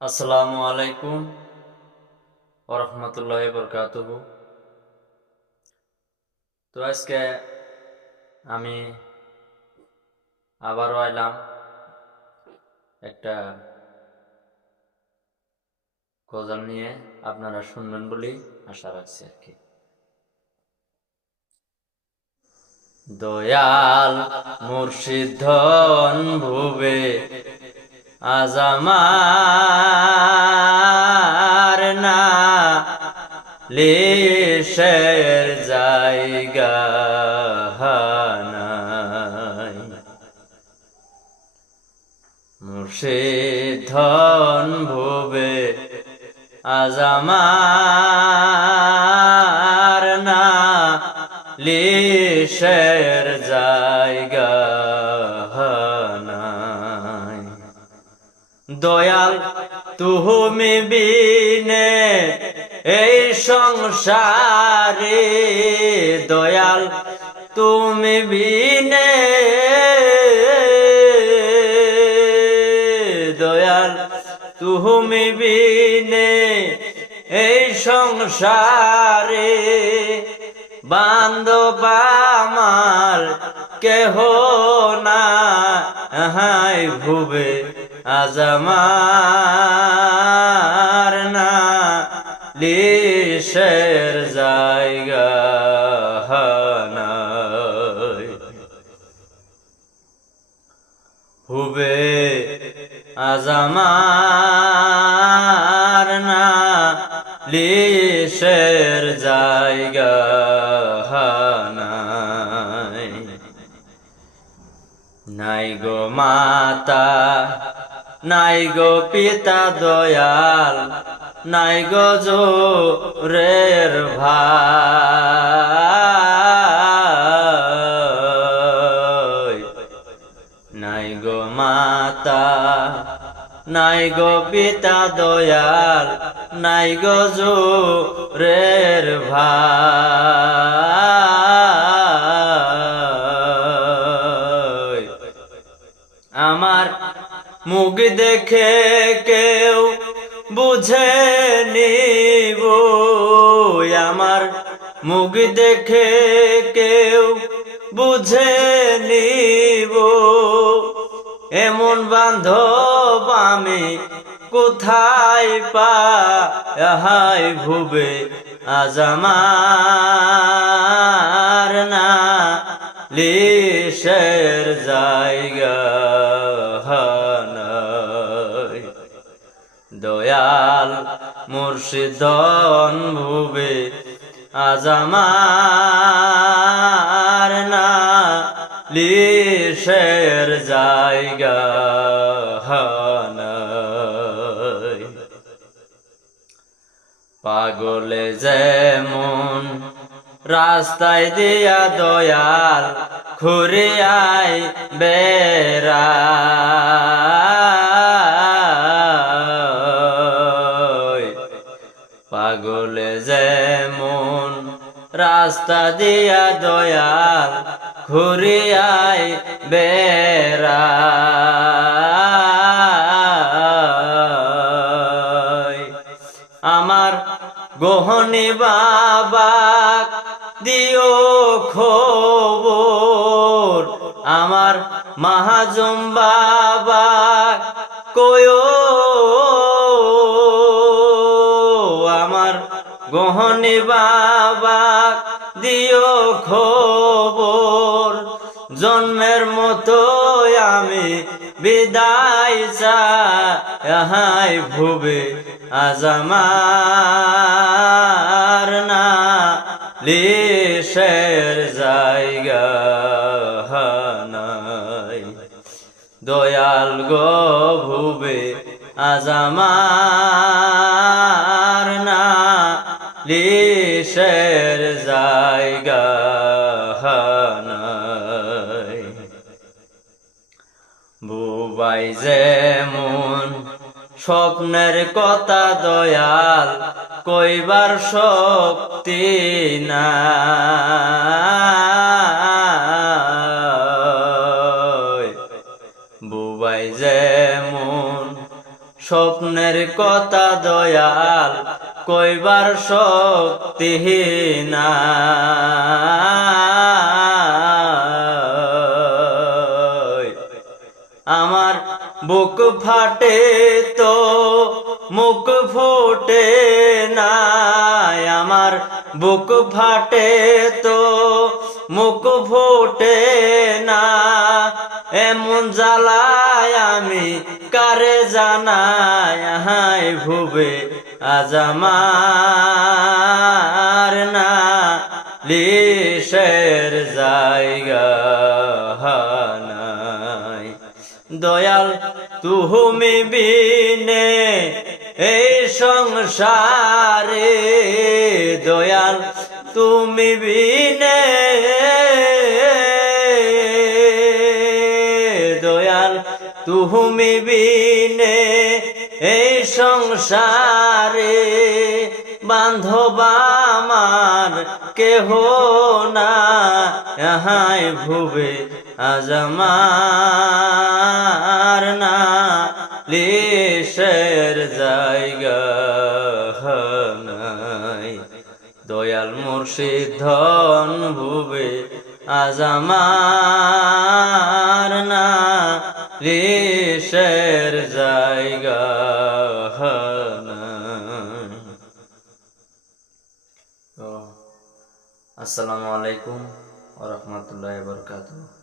আসসালামু আলাইকুম ওরহমতুল্লাহি বরকাতুহু। তো আজকে আমি আবারও এলাম একটা গজল নিয়ে, আপনারা শুনবেন বলেই আশা রাখছি আর কি। দয়াল মুর্শিদ ধন ভুবে আজ আমার না লিশের জায়গা নাই। মুর্শিদ ধন ভুবে আজ আমার না লিশের জায়গা নাই। দয়াল তুমি বিনে এই সংসারে, দয়াল তুমি বিনে, দয়াল তুমি বিনে এই সংসারে বান্ধব আমার কেহ না হাই ভুবে আজ আমার না লিশের জায়গা নাই। ভুবে আজ আমার না লিশের জায়গা নাই। নাই গো মাতা, নাই গো পিতা দয়াল, নাই গো জোরের ভাই। নাই গো মাতা, নাই গো পিতা দয়াল, নাই গো জোরের ভাই। আমার মুখ দেখে কেউ বুঝে নিব, আমার মুখ দেখে কেউ বুঝে নিব, এমন বান্ধব আমি কোথায় পাই ভুবে আজ আমার না লিশের জায়গা নাই। দয়াল মুর্শিদ ধন ভুবে আজ আমার না লিশের জায়গা নাই। পাগলে যেমন রাস্তায় দিয়া দয়াল ঘুরে আয় বেড়া, পাগলে যেমন রাস্তা দিয়া দয়াল ঘুরে আয় বেড়া, আমার গহনি বাবা দিও খবর, আমার মাহাজম বাবা কয়ো, আমার গহনি বাবা দিও খবর, জন্মের মতো আমি বিদায় চাই ভুবে আজ আমার না লিশের জায়গা নাই। দয়াল গো ভুবে আজ আমার না লিশের জায়গা নাই। বুবাই যেমন স্বপ্নের কথা দয়াল কইবার শক্তি নাই। বুবাই যেমন স্বপ্নের কথা দয়াল কইবার শক্তি নাই। আমার বুক ফাটে তো মুখ ফোটে নাই, আমার বুক ফাটে তো মুখ ফোটে না। এমন জ্বালায় আমি কারে জানাই, হাই ভুবে আজ আমার না লিশের জায়গা নাই। দয়াল তুমি বিনে এই সংসারে, দয়াল তুমি বিনে, দয়াল তুমি বিনে এই সংসারে বান্ধব আমার কেহ না, হাই ভুবে আজ আমার না লিশের জায়গা নাই। দয়াল মুর্শিদ ধন ভুবে আজ আমার না লিশের জায়গা নাই। তো আসসালামু আলাইকুম ওয়া রাহমাতুল্লাহি ওয়া বারাকাতুহু।